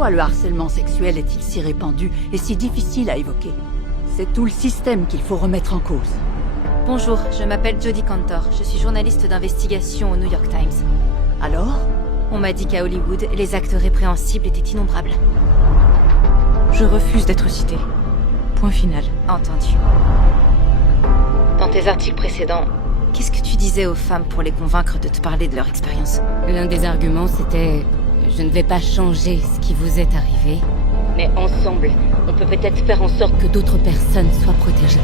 Pourquoi le harcèlement sexuel est-il si répandu et si difficile à évoquer? C'est tout le système qu'il faut remettre en cause. Bonjour, je m'appelle Jodie Cantor. Je suis journaliste d'investigation au New York Times. Alors? On m'a dit qu'à Hollywood, les actes répréhensibles étaient innombrables. Je refuse d'être citée. Point final. Entendu. Dans tes articles précédents, qu'est-ce que tu disais aux femmes pour les convaincre de te parler de leur expérience? L'un des arguments, c'était « Je ne vais pas changer ce qui vous est arrivé, mais ensemble, on peut peut-être faire en sorte que d'autres personnes soient protégées. »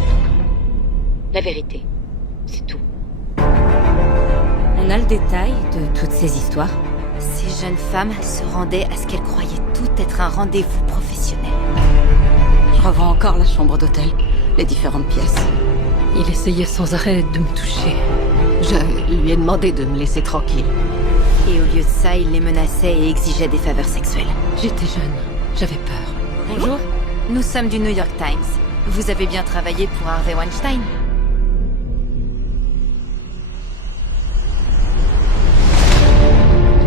La vérité, c'est tout. On a le détail de toutes ces histoires. Ces jeunes femmes se rendaient à ce qu'elles croyaient tout être un rendez-vous professionnel. Je revois encore la chambre d'hôtel, les différentes pièces. Il essayait sans arrêt de me toucher. Je lui ai demandé de me laisser tranquille. Et au lieu de ça, il les menaçait et exigeait des faveurs sexuelles. J'étais jeune, j'avais peur. Bonjour. Nous sommes du New York Times. Vous avez bien travaillé pour Harvey Weinstein?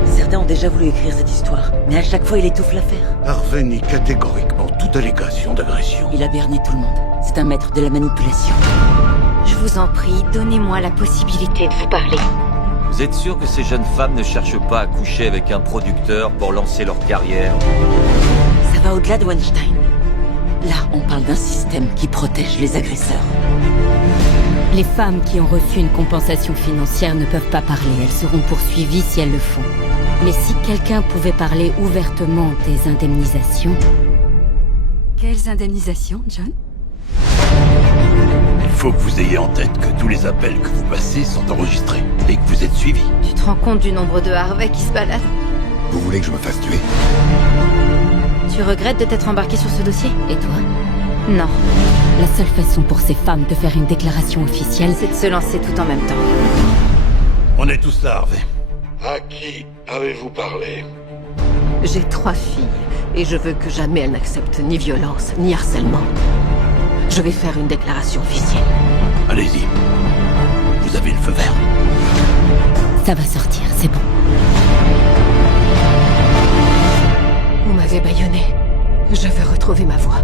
Certains ont déjà voulu écrire cette histoire, mais à chaque fois il étouffe l'affaire. Harvey nie catégoriquement toute allégation d'agression. Il a berné tout le monde. C'est un maître de la manipulation. Je vous en prie, donnez-moi la possibilité de vous parler. Vous êtes sûr que ces jeunes femmes ne cherchent pas à coucher avec un producteur pour lancer leur carrière? Ça va au-delà de Weinstein. Là, on parle d'un système qui protège les agresseurs. Les femmes qui ont reçu une compensation financière ne peuvent pas parler. Elles seront poursuivies si elles le font. Mais si quelqu'un pouvait parler ouvertement des indemnisations... Quelles indemnisations, John? Il faut que vous ayez en tête que tous les appels que vous passez sont enregistrés et que vous êtes suivis. Tu te rends compte du nombre de Harvey qui se baladent? Vous voulez que je me fasse tuer? Tu regrettes de t'être embarqué sur ce dossier? Et toi? Non. La seule façon pour ces femmes de faire une déclaration officielle, C'est de se lancer tout en même temps. On est tous là, Harvey. À qui avez-vous parlé? J'ai 3 filles, et je veux que jamais elles n'acceptent ni violence, ni harcèlement. Je vais faire une déclaration officielle. Allez-y. Vous avez le feu vert. ça va sortir, c'est bon. Vous m'avez bâillonné. Je veux retrouver ma voix.